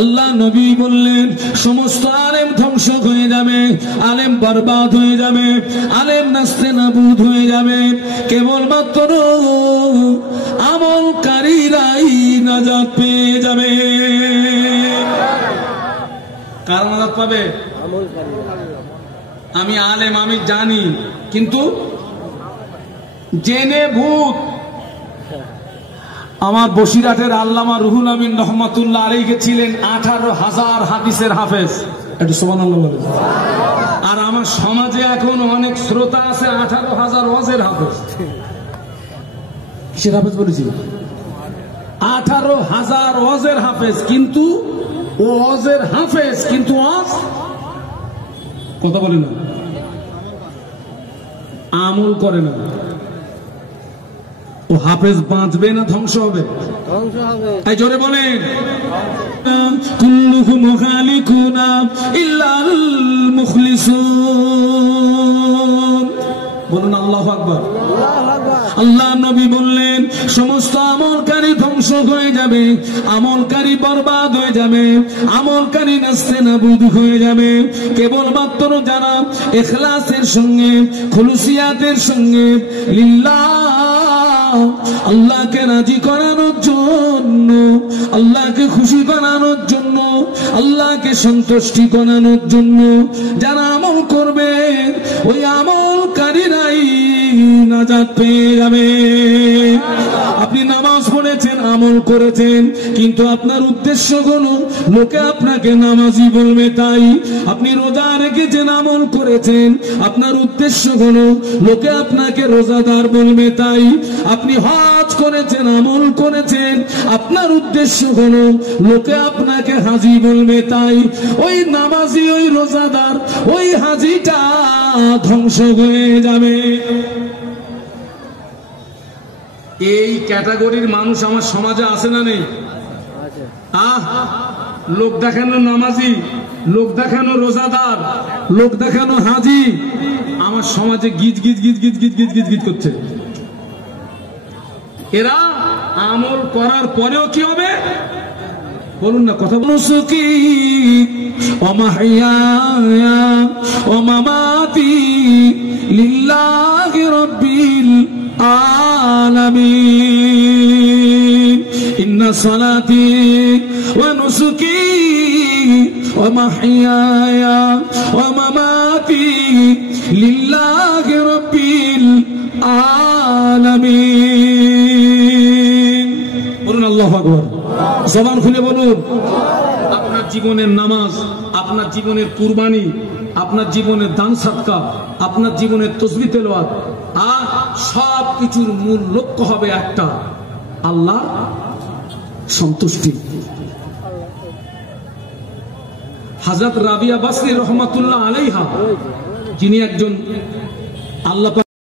আল্লাহ নবী বললেন সমস্ত আলেম ধ্বংস হয়ে যাবে, আলেম বরবাদ হয়ে যাবে, আলেম নাস্তে নাবুদ হয়ে যাবে, কেবলমাত্র আমলকারীরাই নাজাত পেয়ে যাবে। কার নাজাত পাবে? আমি আলেম, আমি জানি, কিন্তু জেনে ভূত। আমার বসিরহাটের আল্লামা রুহুল আমিন রহমাতুল্লাহ আলাইহি ছিলেন 18,000 হাদিসের হাফেজ। একটু সুবহানাল্লাহ বলেন। আর আমার সমাজে এখন অনেক শ্রোতা আছে 18,000 ওয়াজের হাফেজ। কিসের হাফেজ বলেছি? 18,000 ওয়াজের হাফেজ, কিন্তু ওয়াজের হাফেজ, কিন্তু ওয়াজ কথা বলে না, আমল করে না। ও হাফেজ বাঁচবে না ধ্বংস হবে? ধ্বংস হবে। এই জোরে বলেন, কুল্লুহুম মুখালিকুনা ইল্লাল মুখলিসুন। বলুন আল্লাহু আকবার। আল্লাহ নবী বললেন সমস্ত আমলকারী ধ্বংস হয়ে যাবে, আমলকারী বরবাদ হয়ে যাবে, আমলকারী নাস্তে নাবুদ হয়ে যাবে, কেবলমাত্র যারা ইখলাসের সঙ্গে, খুলুসিয়াতের সঙ্গে লিল্লাহ আল্লাহকে রাজি করানোর জন্য, আল্লাহকে খুশি করানোর জন্য, আল্লাহকে সন্তুষ্টি করানোর জন্য যারা আমল করবে, ওই আমলকারীরাই নাজাত পেয়ে যাবে। আপনি নামাজ পড়েছেন, আমল করেছেন, কিন্তু আপনার উদ্দেশ্য হলো লোকে আপনাকে নামাজি বলবে তাই। আপনি রোজা রেখেছেন, আমল করেছেন, আপনার উদ্দেশ্য হলো লোকে আপনাকে রোজাদার বলবে তাই। আপনি হজ করেছেন, আমল করেছেন, আপনার উদ্দেশ্য হলো লোকে আপনাকে হাজি বলবে তাই। ওই নামাজি, ওই রোজাদার, ওই হাজিটা ধ্বংস হয়ে যাবে। এই ক্যাটাগরির মানুষ আমার সমাজে আছে না নেই? লোক দেখানো নামাজি, লোক দেখানো রোজাদার, লোক দেখানো হাজি আমার সমাজে গিজ গিজ গিজ গিজ গিজ গিজ গিজ গিজ করছে। এরা আমল করার পরেও কি হবে বলুন না, কথা বলুন। সুকি ওয়া মাহইয়া ওয়া মামাতি লিল্লাহি রাব্বিল আলামিন। ইন্না সালাতি ওয়া নুসুকি ওয়া মাহইয়া ওয়া মামাতি লিল্লাহি রাব্বিল আলামিন। বলুন আল্লাহু আকবার। জবান খুলে বলুন। আপনার জীবনের নামাজ, আপনার জীবনের কুরবানি, আপনার জীবনের দান সাদকা, আপনার জীবনের তাসবিহ তেলাওয়াত, আর সব কিছুর মূল লক্ষ্য হবে একটা, আল্লাহ সন্তুষ্টি। হযরত রাবিয়া বসরি রহমাতুল্লাহ আলাইহা, যিনি একজন আল্লাহ